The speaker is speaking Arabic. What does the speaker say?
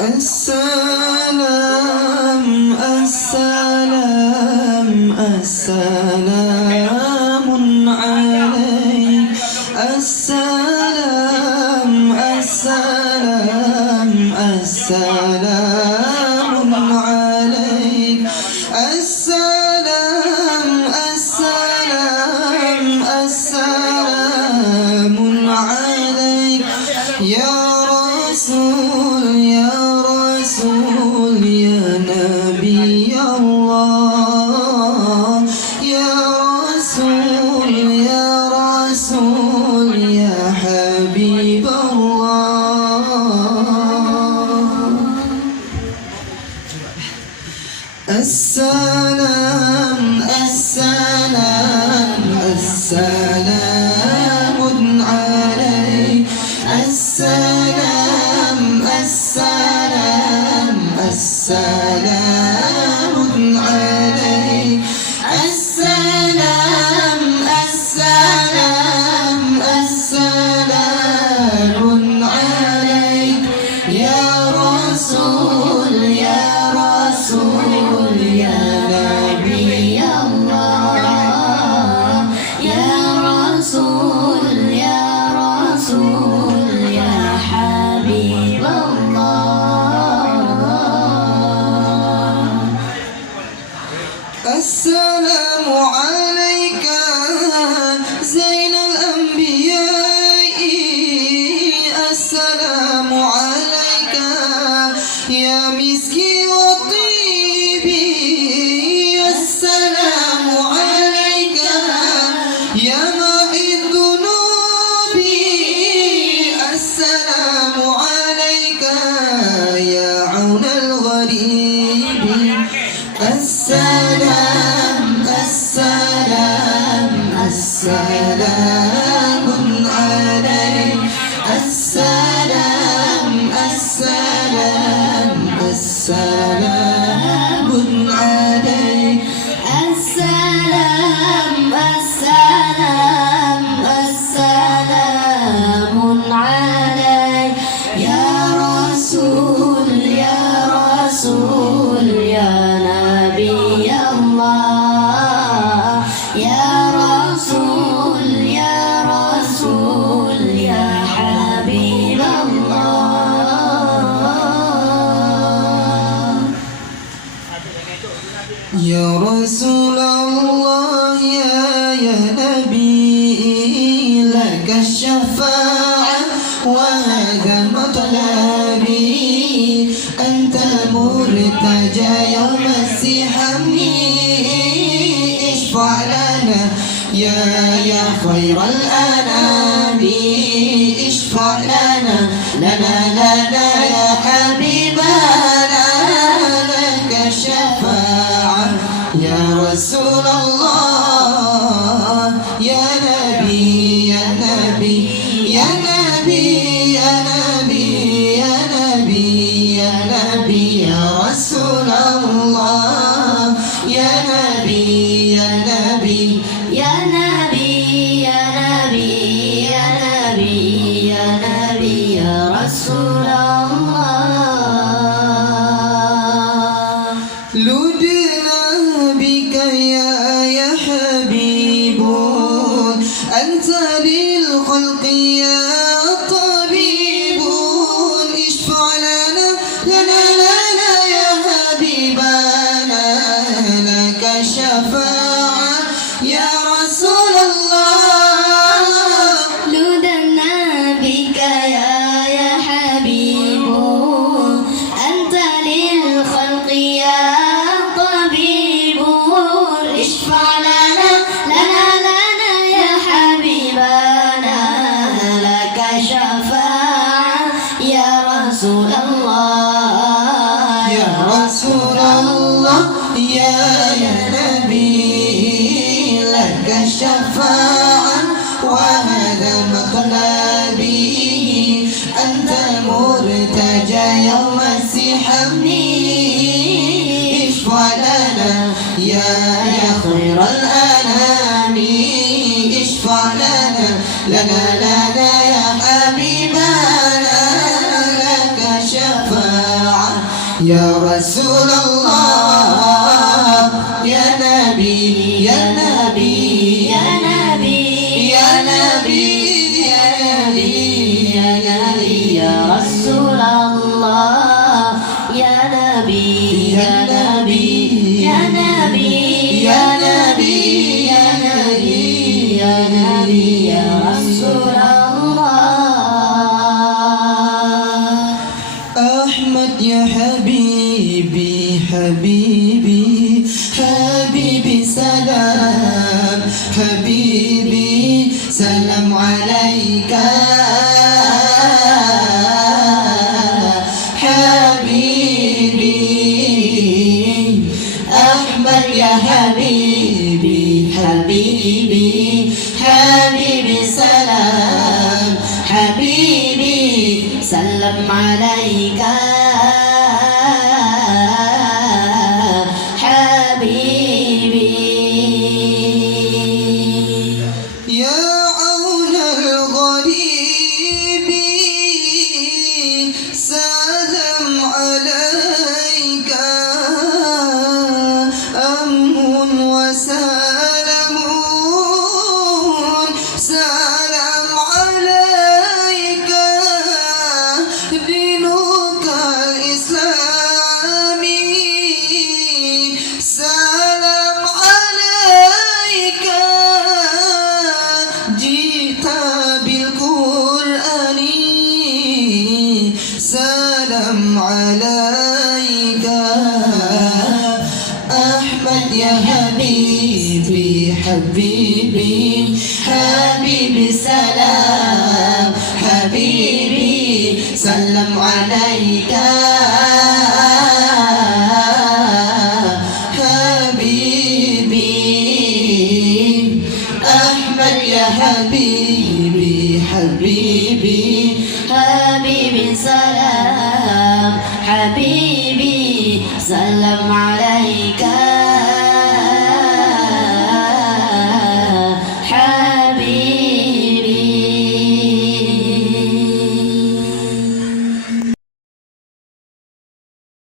السلام السلام السلام عليك السلام السلام السلام عليك السلام السلام السلام عليك يا رسول يا رسول يا نبي الله يا رسول يا رسول يا حبيب الله السلام السلام السلام عليك السلام السلام السلام عليك السلام السلام السلام عليك يا رسول يا رسول يا نبي الله يا رسول يا رسول يا حبيب الله السلام عليك زين الأنبياء السلام عليك يا مسكي وطيبي السلام عليك يا معي الذنوب السلام عليك يا عون الغريب السلام السلام السلام عليك السلام السلام السلام عليك السلام السلام السلام عليك يا رسول يا رسول يا نبي الله يا رسول يا رسول يا حبيب الله يا رسول الله يا نبي لك الشفاعة وهذا مطلبي أنت المرتجى يوم السحام اشفع لنا يا خير الأنام اشفع لنا يا حبيبنا لك الشفاعة يا رسول الله يا نبي يا نبي يا نبي يا نبي يا نبي يا نبي يا رسول الله يا نبي يا نبي يا نبي يا نبي يا نبي يا نبي يا رسول الله لدنا بك يا حبيب أنت للخلق يا طبيب اشفع لنا يا حبيبنا لك شفاعة يا رسول الله لدنا بك يا حبيب أنت للخلق يا طبيب اشفع لنا يا حبيبنا لك شفاعة يا رسول الله يا رسول الله يا نبي لك الشفاعة وهذا مطلبي أنت مرتجى يوم السحام اشفع لنا يا خير الأنام اشفع لنا يا حبيبنا لك شفاعة يا رسول الله يا نبي يا نبي يا نبي يا نبي يا نبي يا نبي يا رسول الله يا نبي يا نبي يا نبي يا نبي يا نبي يا نبي يا رسول الله أحمد يا حبيبي حبيبي حبيبي سلام حبيبي سلام عليك حبيبي أحمد يا حبيبي حبيبي حبيبي سلام حبيبي سلم عليك حبيبي يا عون الغريب سلام عليك أمن وسلام سلام عليك دينك الإسلامي سلام عليك جئت بالقرآن سلام عليك أحمد يا حبيبي حبيبي حبيبي سلام حبيبي سلم عليك حبيبي أحمد يا حبيبي حبيبي حبيبي سلام حبيبي سلم عليك